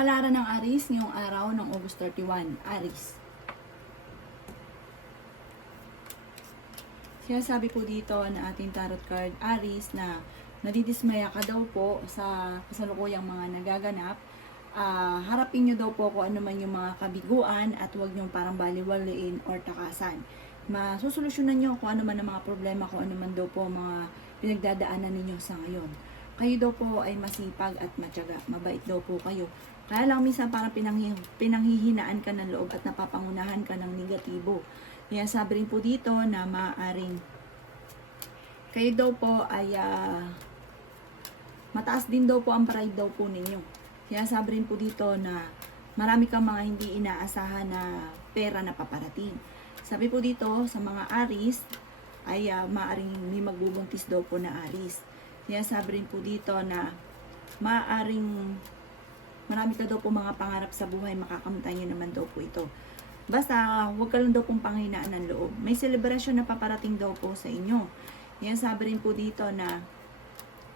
Kapalaran ng Aries ngayong araw ng August 31. Aries. Sinasabi po dito na ating tarot card, Aries, na nadidismaya ka daw po sa kasalukuyang mga nagaganap. Harapin nyo daw po kung ano man yung mga kabiguan at huwag nyo parang baliwaliin or takasan. Masusolusyonan nyo kung ano man ang mga problema, kung ano man daw po mga pinagdadaanan ninyo sa ngayon. Kayo daw po ay masipag at matyaga. Mabait daw po kayo. Kaya lang minsan parang pinanghihinaan ka ng loob at napapangunahan ka ng negatibo. Kaya sabi rin po dito na maaaring kayo daw po ay mataas din daw po ang pride daw po ninyo. Kaya sabi rin po dito na marami kang mga hindi inaasahan na pera na paparating. Sabi po dito sa mga Aries ay maaaring may magbubuntis daw po na Aries. Kaya sabi rin po dito na maaaring marami ka daw po mga pangarap sa buhay, makakamtan nyo naman daw po ito. Basta huwag ka lang daw pong panghinaan ng loob. May selebrasyon na paparating daw po sa inyo. Yan sabi rin po dito na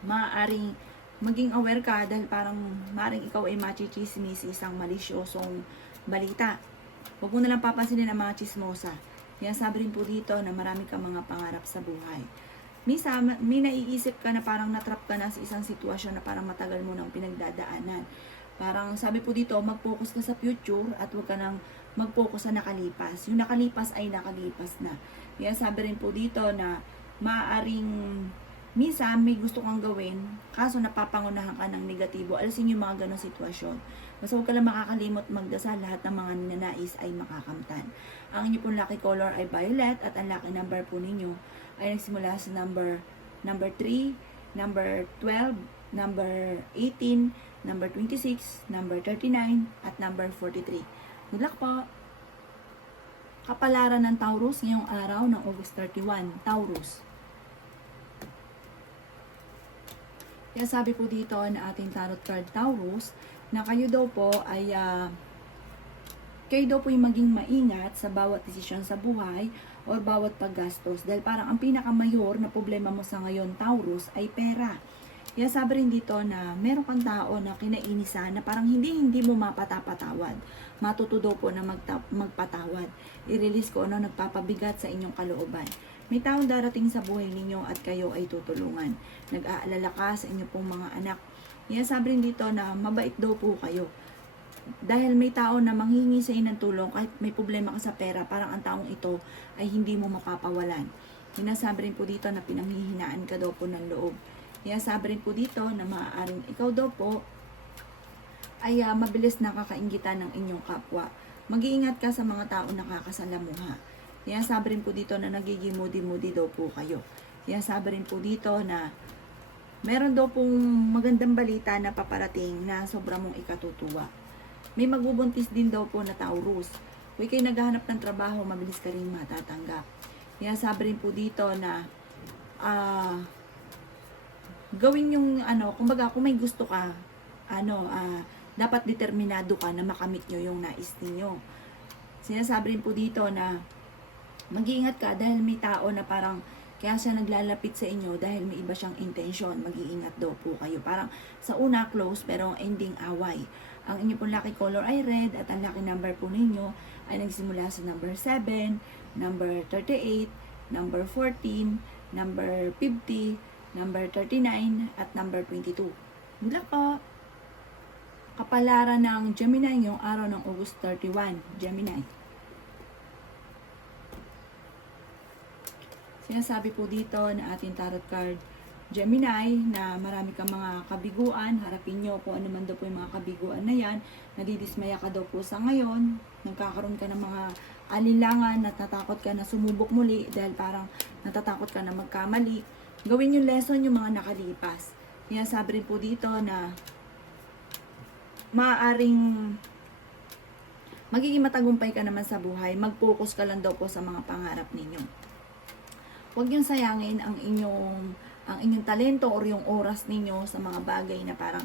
maaaring maging aware ka dahil parang maaaring ikaw ay machichismis isang malisyosong balita. Huwag mo na lang papansinin ang mga chismosa. Yan sabi rin po dito na marami kang mga pangarap sa buhay. Minsan, may naiisip ka na parang natrap ka na sa isang sitwasyon na parang matagal mo nang pinagdadaanan. Parang sabi po dito, mag-focus ka sa future at huwag ka nang mag-focus sa nakalipas. Yung nakalipas ay nakalipas na. Kaya sabi rin po dito na maaaring minsan may gusto kang gawin, kaso napapangunahan ka ng negatibo. Alisin yung mga ganong sitwasyon. Basta huwag ka lang makakalimot magdasal, lahat ng mga ninanais ay makakamtan. Ang inyo pong lucky color ay violet at ang lucky number po ninyo ay nagsimula sa number 3, number 12, number 18, number 26, number 39, at number 43. Good luck po! Kapalaran ng Taurus ngayong araw ng August 31. Taurus. Kaya sabi po dito na ating tarot card Taurus na kayo daw po ay kayo daw po yung maging maingat sa bawat desisyon sa buhay or bawat paggastos. Dahil parang ang pinakamayor na problema mo sa ngayon, Taurus, ay pera. Kaya sabi rin dito na meron kang tao na kinainisan na parang hindi mo mapatapatawad. Matuto daw po na magpatawad. I-release ko ano nagpapabigat sa inyong kalooban. May taong darating sa buhay ninyo at kayo ay tutulungan. Nag-aalala ka sa inyong pong mga anak. Kaya sabi rin dito na mabait daw po kayo. Dahil may tao na manghingi sa inyo ng tulong kahit may problema ka sa pera, parang ang taong ito ay hindi mo mapapawalan. Sinasabi rin po dito na pinanghihinaan ka daw po ng loob. Kaya sabi rin po dito na maaaring ikaw daw po ay mabilis nakakainggitan ng inyong kapwa. Mag-iingat ka sa mga tao nakakasalamuha. Kaya sabi rin po dito na nagiging moody-moody daw po kayo. Kaya sabi rin po dito na meron daw pong magandang balita na paparating na sobrang mong ikatutuwa. May magbubuntis din daw po na Taurus. Kung kayo naghahanap ng trabaho, mabilis ka rin matatanggap. Kaya sabi rin po dito na gawin yung kumbaga kung may gusto ka, dapat determinado ka na makamit nyo yung nais ninyo. Sinasabi rin po dito na mag-iingat ka dahil may tao na parang kaya siya naglalapit sa inyo dahil may iba siyang intention. Mag-iingat daw po kayo. Parang sa una close pero ending away. Ang inyo pong lucky color ay red at ang lucky number po ninyo ay nagsimula sa number 7, number 38, number 14, number 50, number 39, at number 22. Good luck po! Kapalaran ng Gemini ngayong araw ng August 31. Gemini. Sinasabi po dito na ating tarot card Gemini na marami kang mga kabiguan. Harapin nyo kung ano man daw po yung mga kabiguan na yan. Nadidismaya ka daw po sa ngayon. Nagkakaroon ka ng mga alinlangan, natatakot ka na sumubok muli dahil parang natatakot ka na magkamali. Gawin yung lesson yung mga nakalipas. Kaya sabi rin po dito na maaaring magiging matagumpay ka naman sa buhay. Mag-focus ka lang daw po sa mga pangarap ninyo. Huwag niyong sayangin ang inyong talento or yung oras ninyo sa mga bagay na parang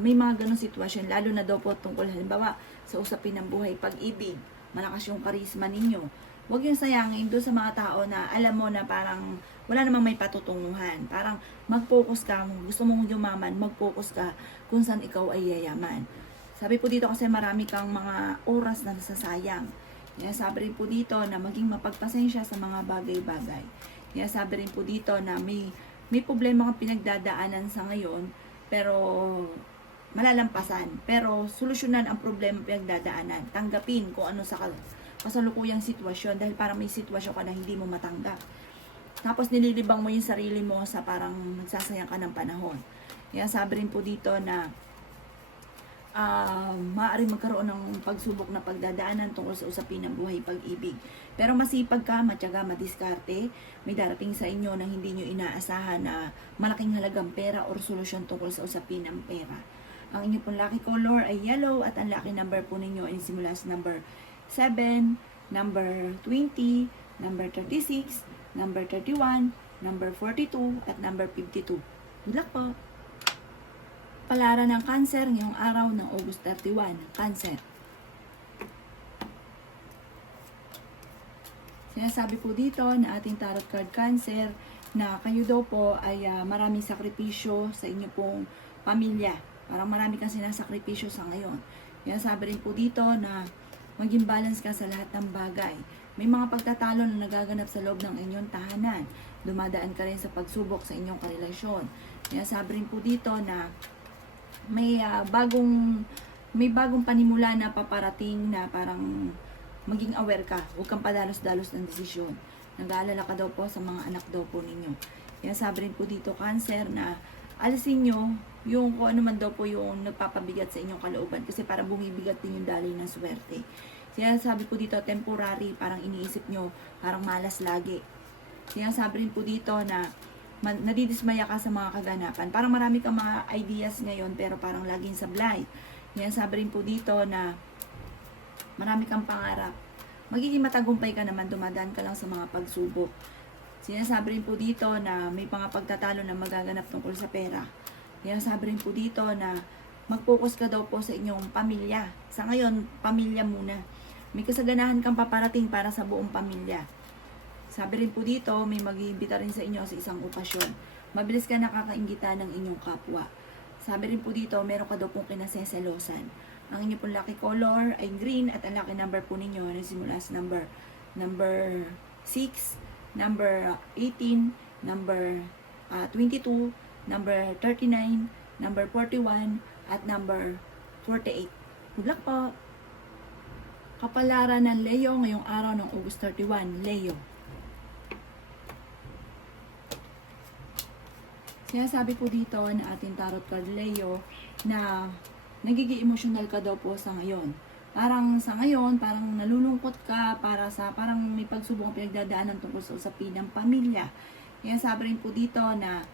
may mga ganong sitwasyon. Lalo na daw po tungkol halimbawa sa usapin ng buhay, pag-ibig, malakas yung karisma ninyo. Huwag yung sayangin doon sa mga tao na alam mo na parang wala namang may patutunguhan. Parang mag-focus ka, kung gusto mong yumaman, mag-focus ka kung saan ikaw ay yayaman. Sabi po dito kasi marami kang mga oras na nasasayang. Kaya sabi rin po dito na maging mapagpasensya sa mga bagay-bagay. Kaya sabi rin po dito na may problema kang pinagdadaanan sa ngayon, pero malalampasan. Pero solusyonan ang problema pinagdadaanan. Tanggapin kung ano sa kasalukuyang sitwasyon dahil parang may sitwasyon ka na hindi mo matanggap. Tapos nililibang mo yung sarili mo sa parang nagsasayang ka ng panahon. Kaya sabi rin po dito na maaaring magkaroon ng pagsubok na pagdadaanan tungkol sa usapin ng buhay pag-ibig. Pero masipag ka, matyaga, madiskarte, may darating sa inyo na hindi nyo inaasahan na malaking halagang pera or solusyon tungkol sa usapin ng pera. Ang inyo pong lucky color ay yellow at ang lucky number po ninyo ay simula sa number 7, number 20, number 36, number 31, number 42, at number 52. Good luck po! Palaran ng Cancer ngayong araw ng August 31. Cancer. Sinasabi po dito na ating tarot card Cancer na kayo daw po ay maraming sakripisyo sa inyo pong pamilya. Parang marami kang sinasakripisyo sa ngayon. Kaya sabi rin po dito na maging balance ka sa lahat ng bagay. May mga pagtatalo na nagaganap sa loob ng inyong tahanan. Dumadaan ka rin sa pagsubok sa inyong karelasyon. Kaya sabi rin po dito na may bagong panimula na paparating na parang maging aware ka. Huwag kang padalos-dalos ng desisyon. Nag-aalala ka daw po sa mga anak daw po ninyo. Kaya sabi rin po dito, Cancer, na alisin nyo yung kung ano man daw po yung nagpapabigat sa inyong kalooban. Kasi parang bumibigat din yung daloy ng swerte. Kaya sabi po dito, temporary, parang iniisip nyo, parang malas lagi. Kaya sabi rin po dito na nadidismaya ka sa mga kaganapan. Parang marami kang mga ideas ngayon pero parang laging sablay. Yan sabi rin po dito na marami kang pangarap. Magiging matagumpay ka naman, dumadaan ka lang sa mga pagsubok. Sinasabi rin po dito na may mga pagtatalo na magaganap tungkol sa pera. Yan sabi rin po dito na mag-focus ka daw po sa inyong pamilya. Sa ngayon, pamilya muna. May kasaganahan kang paparating para sa buong pamilya. Sabi rin po dito, may mag-iimbita rin sa inyo sa isang okasyon. Mabilis ka nakakainggitan ng inyong kapwa. Sabi rin po dito, meron ka daw pong kinaseselosan. Ang inyong pong lucky color ay green at ang lucky number po ninyo nagsimula sa number 6, number 18, number 22, number 39, number 41, at number 48. Good luck po! Kapalaran ng Leo ngayong araw ng August 31. Leo. Kaya sabi po dito na ating tarot card Leo na nagiging emotional ka daw po sa ngayon. Parang sa ngayon, parang nalulungkot ka parang may pagsubok ang pinagdadaanan tungkol sa usapin ng pamilya. Kaya sabi rin po dito na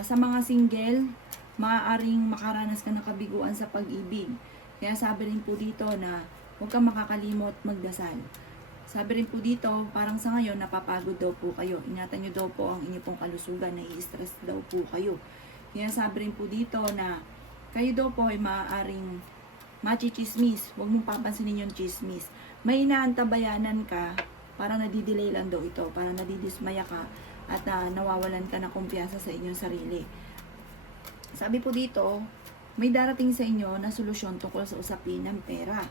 sa mga single, maaaring makaranas ka ng kabiguan sa pag-ibig. Kaya sabi rin po dito na huwag kang makakalimot magdasal. Sabi rin po dito, parang sa ngayon, napapagod daw po kayo. Ingatan nyo daw po ang inyong pong kalusugan, nai-stress daw po kayo. Kaya sabi rin po dito na kayo daw po ay maaaring machichismis. Huwag mong papansinin yung chismis. May inaantabayanan ka, parang nadidelay lang daw ito, parang nadidismaya ka at nawawalan ka ng kumpiyansa sa inyong sarili. Sabi po dito, may darating sa inyo na solusyon tungkol sa usapin ng pera.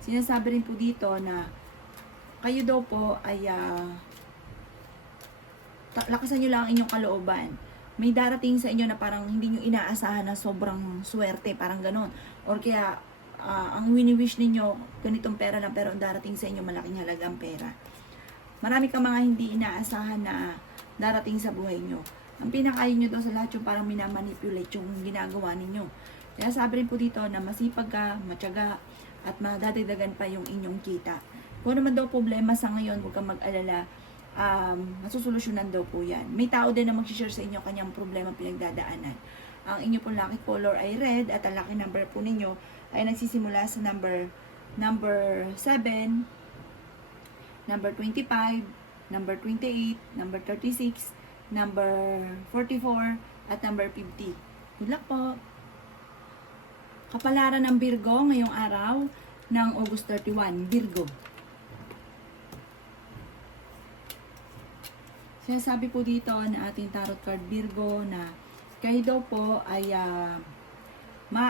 Sinasabi rin po dito na kayo daw po ay lakasan nyo lang ang inyong kalooban. May darating sa inyo na parang hindi nyo inaasahan na sobrang swerte, parang ganon. Or kaya, ang wini-wish ninyo, ganitong pera lang, pero ang darating sa inyo, malaking halagang pera. Marami kang mga hindi inaasahan na darating sa buhay nyo. Ang pinakain nyo daw sa lahat yung parang minamanipulate yung ginagawa ninyo. Kaya sabi rin po dito na masipag ka, matyaga, at madadagdagan pa yung inyong kita. Kung naman daw problema sa ngayon, huwag kang mag-alala, masusolusyonan daw po yan. May tao din na mag-share sa inyo kanyang problema pinagdadaanan. Ang inyo pong lucky color ay red at ang lucky number po ninyo ay nagsisimula sa number 7, number 25, number 28, number 36, number 44, at number 50. Good luck po! Kapalaran ng Virgo ngayong araw ng August 31. Virgo. Sinasabi po dito na ating tarot card Virgo na kayo daw po ay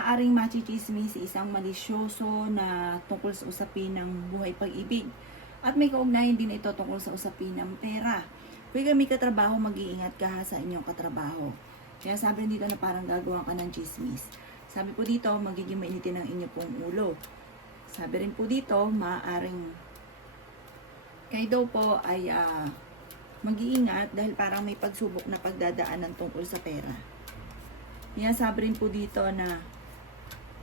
maaaring machichismis si isang malisyoso na tungkol sa usapin ng buhay pag-ibig. At may kaugnayan din ito tungkol sa usapin ng pera. Kung may katrabaho, mag-iingat ka ha sa inyong katrabaho. Kaya sabi dito na parang gagawa ka ng chismis. Sabi po dito, magiging mainitin ang inyo pong ulo. Sabi rin po dito, maaaring kayo daw po ay mag-iingat dahil parang may pagsubok na pagdadaanan tungkol sa pera. Kaya sabi rin po dito na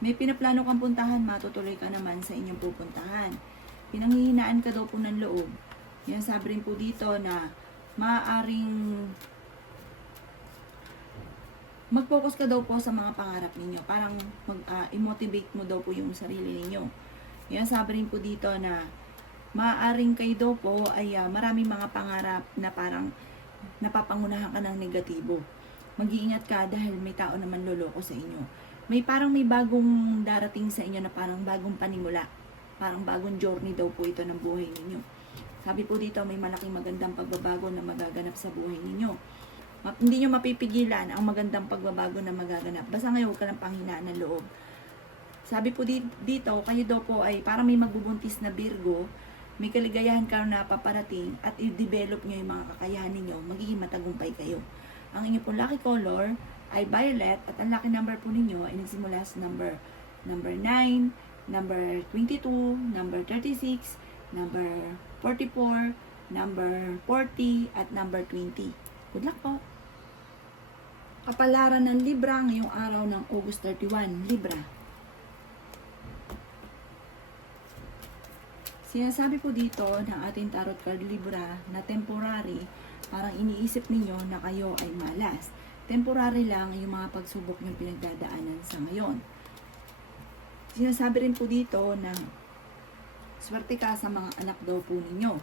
may pinaplano kang puntahan, matutuloy ka naman sa inyong pupuntahan. Pinanghihinaan ka daw po ng loob. Kaya sabi rin po dito na maaaring mag-focus ka daw po sa mga pangarap ninyo. Parang i-motivate mo daw po yung sarili ninyo. Kaya sabi rin po dito na maaaring kayo daw po ay maraming mga pangarap na parang napapangunahan ka ng negatibo. Mag-iingat ka dahil may tao naman loloko sa inyo. May bagong darating sa inyo na parang bagong panimula. Parang bagong journey daw po ito ng buhay ninyo. Sabi po dito, may malaking magandang pagbabago na magaganap sa buhay ninyo. Hindi nyo mapipigilan ang magandang pagbabago na magaganap. Basta ngayon, huwag ka ng panghinaan ng loob. Sabi po dito, kayo daw po ay parang may magbubuntis na Virgo, may kaligayahan ka na paparating at i-develop nyo yung mga kakayahan ninyo, magiging matagumpay kayo. Ang inyo pong lucky color ay violet at ang lucky number po ninyo ay nagsimula sa number 9, number 22, number 36, number 44, number 40, at number 20. Good luck po! Kapalaran ng Libra ngayong araw ng August 31, Libra. Sinasabi po dito ng ating tarot card Libra na temporary, parang iniisip ninyo na kayo ay malas. Temporary lang yung mga pagsubok ng pinagdadaanan sa ngayon. Sinasabi rin po dito na swerte ka sa mga anak daw po ninyo.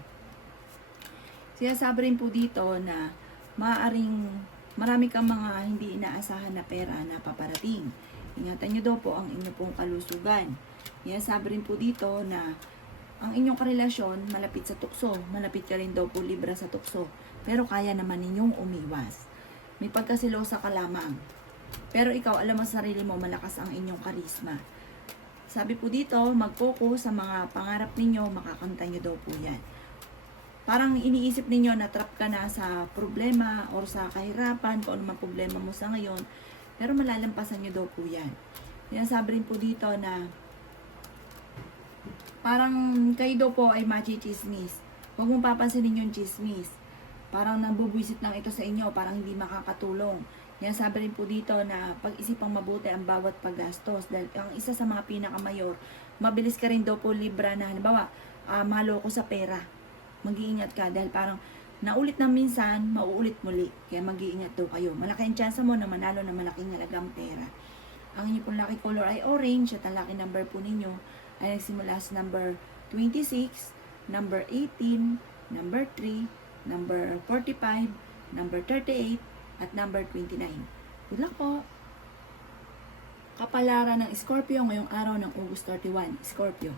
Sinasabi rin po dito na marami kang mga hindi inaasahan na pera na paparating. Ingatan nyo daw po ang inyo pong kalusugan. Sinasabi rin po dito na ang inyong karelasyon malapit sa tukso. Malapit ka rin daw po Libra sa tukso. Pero kaya naman ninyong umiwas. May pagkasilosa ka lamang. Pero ikaw, alam mo sa sarili mo, malakas ang inyong karisma. Sabi po dito, mag-focus sa mga pangarap ninyo, makakamtan nyo daw po yan. Parang iniisip ninyo na trap ka na sa problema or sa kahirapan, kung ano man problema mo sa ngayon. Pero malalampasan nyo daw po yan. Sinasabi rin po dito na parang kayo daw po ay machichismis. Huwag mong papansinin yung chismis. Parang nabubwisit lang ito sa inyo, parang hindi makakatulong. Yan sabi rin po dito na pag-isipang mabuti ang bawat paggastos. Dahil ang isa sa mga pinakamayor, mabilis ka rin daw po Libra na halimbawa, maloko sa pera. Mag-iingat ka dahil parang naulit na minsan, mauulit muli. Kaya mag-iingat daw kayo. Malaki ang chance mo na manalo na malaking halagang pera. Ang inyo pong lucky color ay orange at ang lucky number po ninyo ay nagsimula sa number 26, number 18, number 3, number 45, number 38, at number 29. Good luck po! Kapalaran ng Scorpio ngayong araw ng August 31. Scorpio.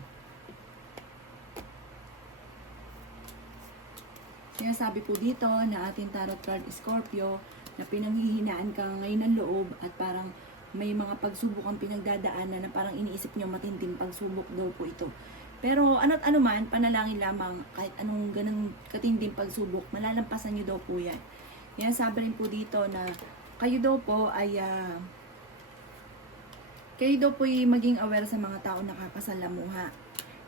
Sinasabi po dito na ating tarot card Scorpio na pinanghihinaan ka ngayon ng loob at parang may mga pagsubok ang pinagdadaanan na parang iniisip nyo matinding pagsubok daw po ito. Pero ano't ano man, panalangin lamang kahit anong ganang katinding pagsubok, malalampasan nyo daw po yan. Yan sabi rin po dito na kayo daw po ay maging aware sa mga tao nakakasalamuha.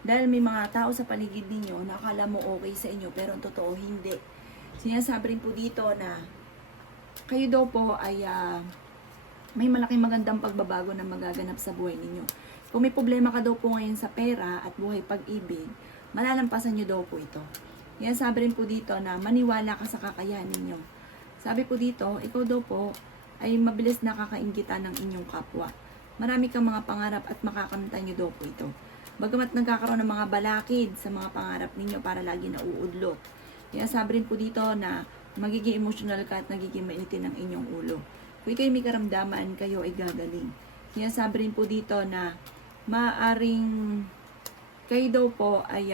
Dahil may mga tao sa paligid ninyo na akala mo okay sa inyo pero ang totoo hindi. Sinasabi rin po dito na kayo daw po ay may malaking magandang pagbabago na magaganap sa buhay ninyo. Kung may problema ka daw po ngayon sa pera at buhay pag-ibig, malalampasan nyo daw po ito. Yan sabi rin po dito na maniwala ka sa kakayahan ninyo. Sabi po dito, ikaw daw po ay mabilis nakakainggitan ng inyong kapwa. Marami kang mga pangarap at makakamtan nyo daw po ito. Bagamat nagkakaroon ng mga balakid sa mga pangarap ninyo para lagi na uudlot. Yan sabi rin po dito na magiging emotional ka at nagiging mainitin ang inyong ulo. Kung kayo may karamdaman, kayo ay gagaling. Yan sabi rin po dito na maaring kayo daw po ay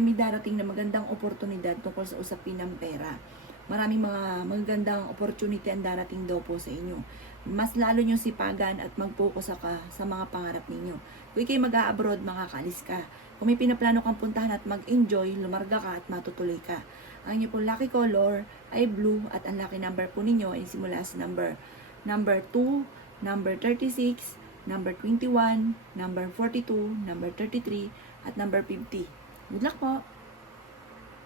may darating na magandang oportunidad tungkol sa usapin ng pera. maraming mga magagandang opportunity ang darating daw po sa inyo. Mas lalo nyo sipagan at mag-focus ka sa mga pangarap ninyo. Kung kayo mag-a-abroad, makakaalis ka. Kung may pinaplano kang puntahan at mag-enjoy, lumarga ka at matutuloy ka. Ang inyo pong lucky color ay blue at ang lucky number po ninyo ay simula sa number 2, number 36, number 21, number 42, number 33, at number 50. Good luck po!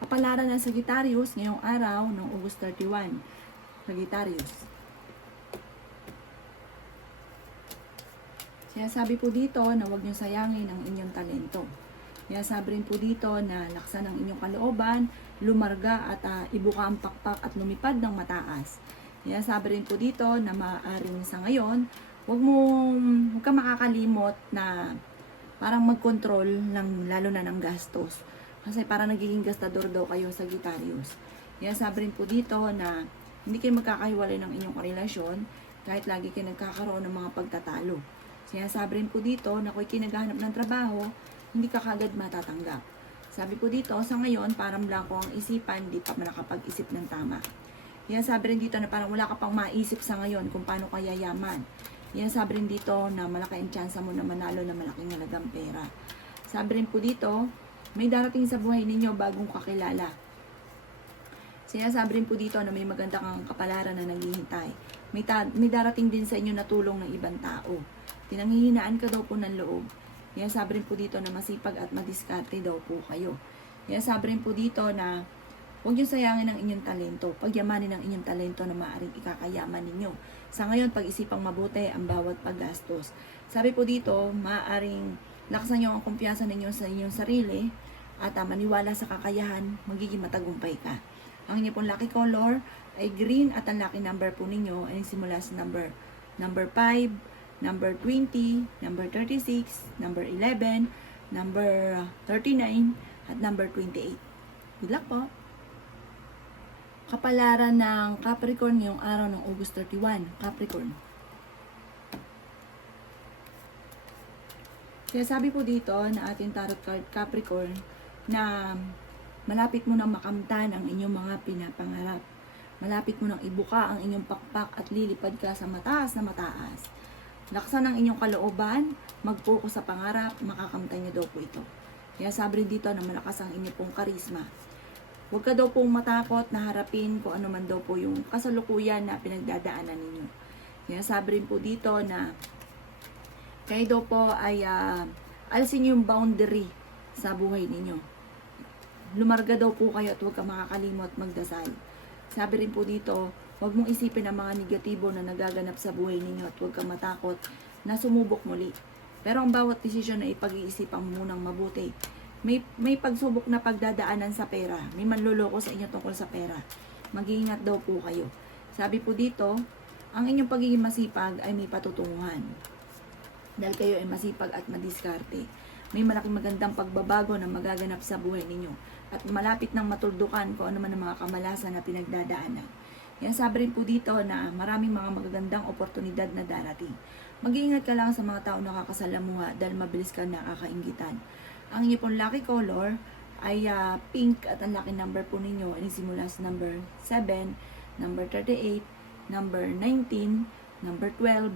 Kapalaran ng Sagittarius ngayong araw ng August 31. Sagittarius. Sinasabi po dito na huwag niyong sayangin ang inyong talento. Sinasabi rin po dito na laksan ang inyong kalooban, lumarga at ibuka ang pakpak at lumipad ng mataas. Sinasabi rin po dito na maaaring sa ngayon, huwag ka makakalimot na parang mag-control lalo na ng gastos. Kasi parang nagiging gastador daw kayo sa Sagittarius. Sinasabi rin po dito na hindi kayo magkakahiwalay ng inyong karelasyon kahit lagi kayo nagkakaroon ng mga pagtatalo. Sinasabi rin po dito na kung kinaghahanap ng trabaho, hindi ka kagad matatanggap. Sabi po dito, sa ngayon, parang blanco ang isipan, di pa nakapag-isip ng tama. Sinasabi rin dito na parang wala ka pang maisip sa ngayon kung paano ka yayaman. Sinasabi rin dito na malaki ang tsansa mo na manalo na malaking halagang pera. Sabi rin po dito, may darating sa buhay ninyo bagong kakilala. Sinasabi rin po dito na may maganda kang kapalaran na naghihintay. May darating din sa inyo na tulong ng ibang tao. Pinanghihinaan ka daw po ng loob. Sinasabi rin po dito na masipag at madiskarte daw po kayo. Sinasabi rin po dito na huwag niyo sayangin ang inyong talento. Pagyamanin ang inyong talento na maaaring ikakayaman ninyo. Sa ngayon, pag-isipang mabuti ang bawat paggastos. Sabi po dito, maaaring laksan niyo ang kumpiyansa ninyo sa inyong sarili at maniwala sa kakayahan, magiging matagumpay ka. Ang inyong pong lucky color ay green at ang lucky number po ninyo ay simula sa number 5, number 20, number 36, number 11, number 39, at number 28. Good luck po! Kapalaran ng Capricorn ngayong araw ng August 31. Capricorn. Kaya sabi po dito na ating tarot card Capricorn na malapit mo nang makamtan ang inyong mga pinapangarap. Malapit mo nang ibuka ang inyong pakpak at lilipad ka sa mataas na mataas. Laksan ang inyong kalooban, mag-focus sa pangarap, makakamtan niyo daw po ito. Kaya sabi dito na malakas ang inyong pong karisma. Huwag ka daw pong matakot na harapin kung ano man daw po yung kasalukuyan na pinagdadaanan ninyo. Kaya sabi rin po dito na kayo daw po ay alisin yung boundary sa buhay ninyo. Lumarga daw po kayo at huwag ka makakalimot magdasal. Sabi rin po dito, huwag mong isipin ang mga negatibo na nagaganap sa buhay ninyo at huwag kang matakot na sumubok muli. Pero ang bawat desisyon na ipag-iisipan munang mabuti. May pagsubok na pagdadaanan sa pera. May manloloko sa inyo tungkol sa pera. Mag-iingat daw po kayo. Sabi po dito, ang inyong pagiging masipag ay may patutunguhan. Dahil kayo ay masipag at madiskarte. May malaking magandang pagbabago na magaganap sa buhay ninyo. At malapit nang matuldukan kung ano man ang mga kamalasan na pinagdadaanan. Yan sabi rin po dito na maraming mga magagandang oportunidad na darating. Mag-iingat ka lang sa mga tao nakakasalamuha dahil mabilis ka nakakainggitan. Ang inyong pong lucky color ay pink at ang lucky number po ninyo ay simula sa number 7, number 38, number 19, number 12,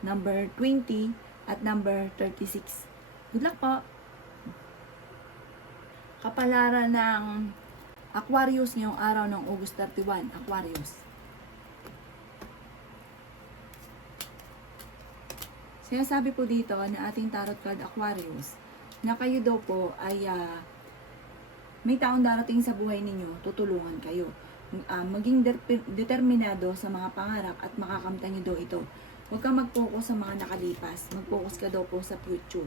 number 20, at number 36. Good luck po! Kapalaran ng Aquarius ngayong araw ng August 31. Aquarius. Sinasabi po dito na ating tarot card Aquarius na kayo daw po ay may taong darating sa buhay ninyo, tutulungan kayo. Maging determinado sa mga pangarap at makakamtan nyo daw ito. Huwag kang mag-focus sa mga nakalipas. Mag-focus ka daw po sa future.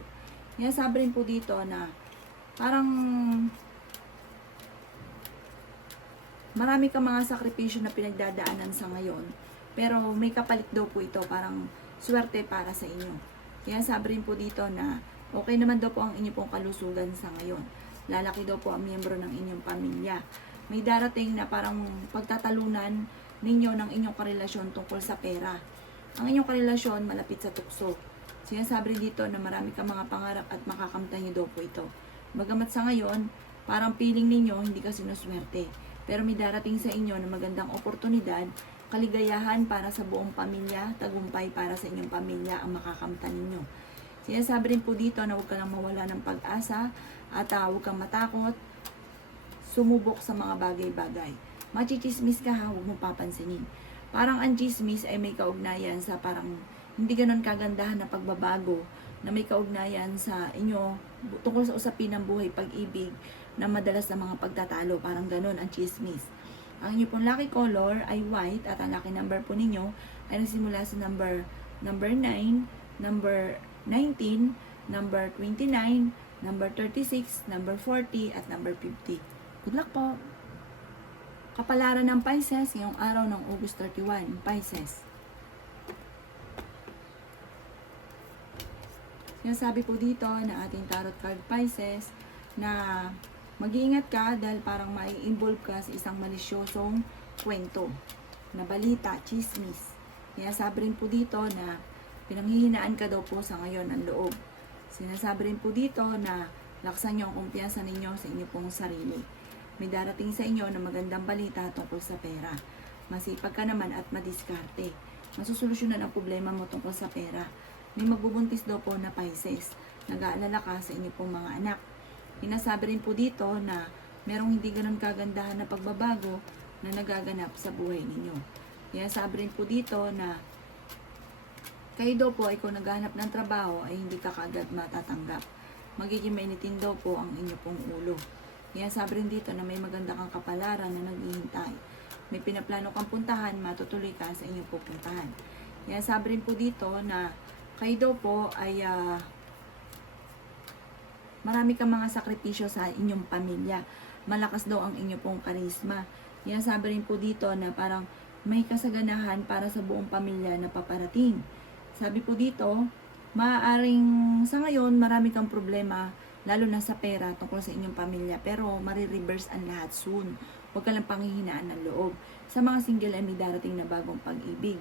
Kaya sabi rin po dito na parang marami kang mga sakripisyo na pinagdadaanan sa ngayon. Pero may kapalit daw po ito. Parang swerte para sa inyo. Kaya sabi rin po dito na okay naman daw po ang inyong pong kalusugan sa ngayon. Lalaki daw po ang miyembro ng inyong pamilya. May darating na parang pagtatalunan ninyo ng inyong karelasyon tungkol sa pera. Ang inyong karelasyon malapit sa tukso. Sinasabi dito na marami kang mga pangarap at makakamtan nyo daw po ito. Bagamat sa ngayon, parang feeling ninyo hindi ka sinuswerte. Pero may darating sa inyo na magandang oportunidad, kaligayahan para sa buong pamilya, tagumpay para sa inyong pamilya ang makakamtan ninyo. Sinasabi rin po dito na huwag ka lang mawala ng pag-asa at huwag kang matakot, sumubok sa mga bagay-bagay. Machichismis ka ha, huwag mong papansinin. Parang ang chismis ay may kaugnayan sa parang hindi ganon kagandahan na pagbabago na may kaugnayan sa inyo tungkol sa usapin ng buhay, pag-ibig na madalas na mga pagtatalo. Parang ganon ang chismis. Ang inyo pong lucky color ay white at ang lucky number po ninyo ay nagsimula sa number 9, number 19, number 29, number 36, number 40, at number 50. Good luck po! Kapalaran ng Pisces ngayong araw ng August 31, Pisces. Sinasabi po dito na ating tarot card Pisces na mag-iingat ka dahil parang mai-involve ka sa isang malisyosong kwento na balita, chismis. Sinasabi rin po dito na pinanghihinaan ka daw po sa ngayon ng loob. Sinasabi rin po dito na laksan niyo ang kumpiyansa ninyo sa inyo pong sarili. May darating sa inyo na magandang balita tungkol sa pera. Masipag ka naman at madiskarte. Masusolusyonan ang problema mo tungkol sa pera. May magbubuntis daw po na Pisces. Nag-aalala ka sa inyo pong mga anak. Sinasabi rin po dito na merong hindi ganun kagandahan na pagbabago na nagaganap sa buhay ninyo. Sinasabi rin po dito na kayo daw po ay kung naghahanap ng trabaho ay hindi ka kaagad matatanggap. Magiging mainitin daw po ang inyo pong ulo. Sinasabi rin dito na may maganda kang kapalaran na naghihintay. May pinaplano kang puntahan, matutuloy ka sa inyong pupuntahan. Sinasabi rin po dito na kayo daw po ay marami kang mga sakripisyo sa inyong pamilya. Malakas daw ang inyong pong karisma. Sinasabi rin po dito na parang may kasaganahan para sa buong pamilya na paparating. Sabi po dito, maaaring sa ngayon marami kang problema lalo na sa pera tungkol sa inyong pamilya, pero marireverse ang lahat soon. Huwag ka lang panghihinaan ng loob. Sa mga single ay may darating na bagong pag-ibig.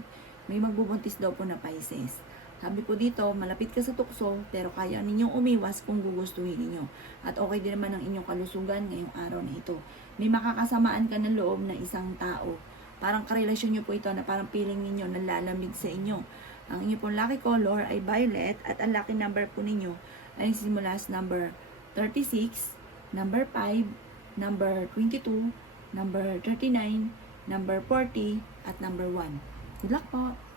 May magbubuntis daw po na Pisces. Sabi po dito, malapit ka sa tukso, pero kaya ninyong umiwas kung gugustuhin ninyo. At okay din naman ang inyong kalusugan ngayong araw na ito. May makakasamaan ka ng loob na isang tao. Parang karelasyon nyo po ito na parang feeling ninyo na lalamig sa inyo. Ang inyong pong lucky color ay violet at ang lucky number po ninyo ay nagsisimula sa number 36, number 5, number 22, number 39, number 40, at number 1. Good luck po!